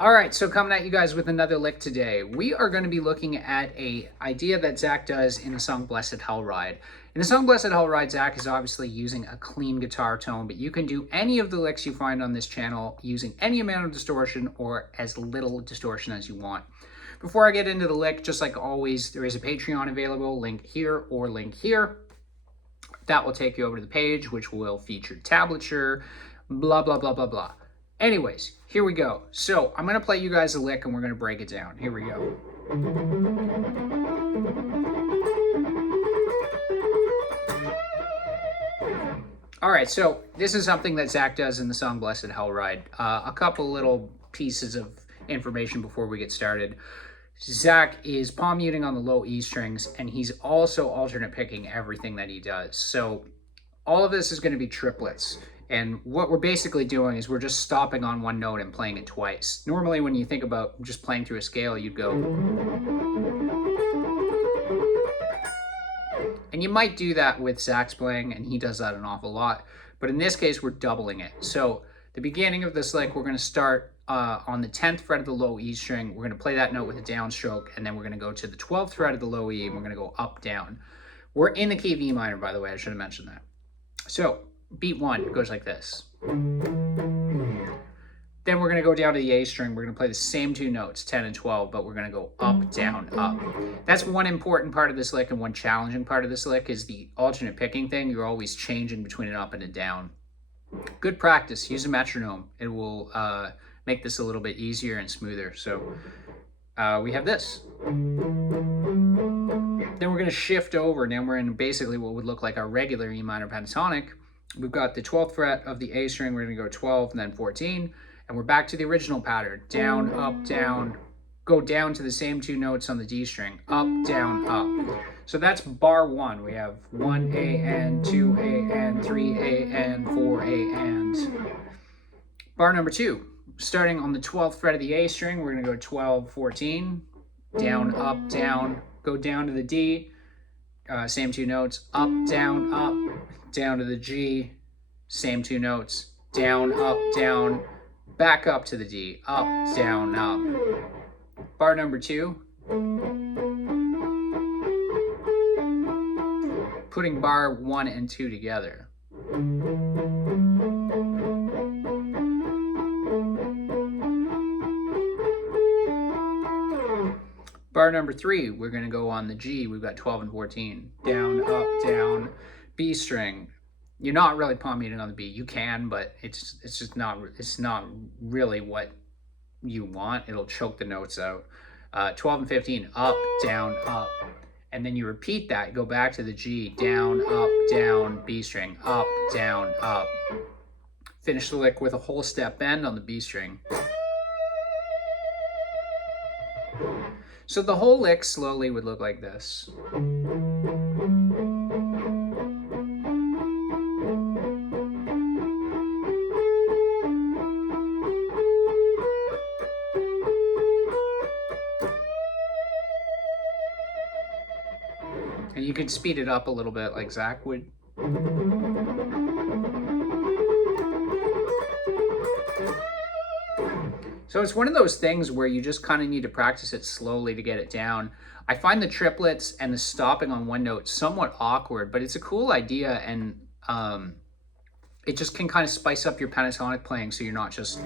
All right, so coming at you guys with another lick today. We are going to be looking at a idea that Zach does in the song Blessed Hellride. In the song Blessed Hellride, Zach is obviously using a clean guitar tone, but you can do any of the licks you find on this channel using any amount of distortion or as little distortion as you want. Before I get into the lick, just like always, there is a Patreon available, link here or link here. That will take you over to the page, which will feature tablature, blah, blah, blah, blah, blah. Anyways, here we go. So I'm going to play you guys a lick and we're going to break it down. Here we go. All right, so this is something that Zach does in the song Blessed Hellride. A couple little pieces of information before we get started. Zach is palm muting on the low E strings, and he's also alternate picking everything that he does. So all of this is going to be triplets. And what we're basically doing is we're just stopping on one note and playing it twice. Normally, when you think about just playing through a scale, you'd go... And you might do that with Zach's playing, and he does that an awful lot. But in this case, we're doubling it. So the beginning of this lick, we're going to start on the 10th fret of the low E string. We're going to play that note with a downstroke, and then we're going to go to the 12th fret of the low E, and we're going to go up, down. We're in the key of E minor, by the way. I should have mentioned that. So beat one goes like this. Then we're going to go down to the A string. We're going to play the same two notes, 10 and 12, but we're going to go up, down, up. That's one important part of this lick, and one challenging part of this lick is the alternate picking thing. You're always changing between an up and a down. Good practice. Use a metronome. It will make this a little bit easier and smoother. So we have this. Then we're going to shift over. Now we're in basically what would look like our regular E minor pentatonic. We've got the 12th fret of the A string. We're going to go 12 and then 14. And we're back to the original pattern. Down, up, down. Go down to the same two notes on the D string. Up, down, up. So that's bar one. We have 1A and 2A and 3A and 4A and. Bar number two. Starting on the 12th fret of the A string, we're going to go 12, 14. Down, up, down. Go down to the D. Same two notes. Up, down, up. Down to the G. Same two notes. Down, up, down. Back up to the D. Up, down, up. Bar number two. Putting bar 1 and 2 together. Bar number 3, we're going to go on the G. We've got 12 and 14. Down, up, down, B string. You're not really palm muting on the B. You can, but it's just not really what you want. It'll choke the notes out. 12 and 15, up, down, up. And then you repeat that. Go back to the G, down, up, down, B string, up, down, up. Finish the lick with a whole step bend on the B string. So the whole lick slowly would look like this. And you could speed it up a little bit like Zach would. So it's one of those things where you just kind of need to practice it slowly to get it down. I find the triplets and the stopping on one note somewhat awkward, but it's a cool idea, and it just can kind of spice up your pentatonic playing so you're not just...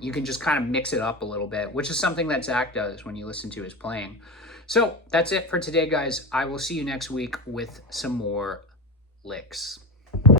You can just kind of mix it up a little bit, which is something that Zach does when you listen to his playing. So that's it for today, guys. I will see you next week with some more licks.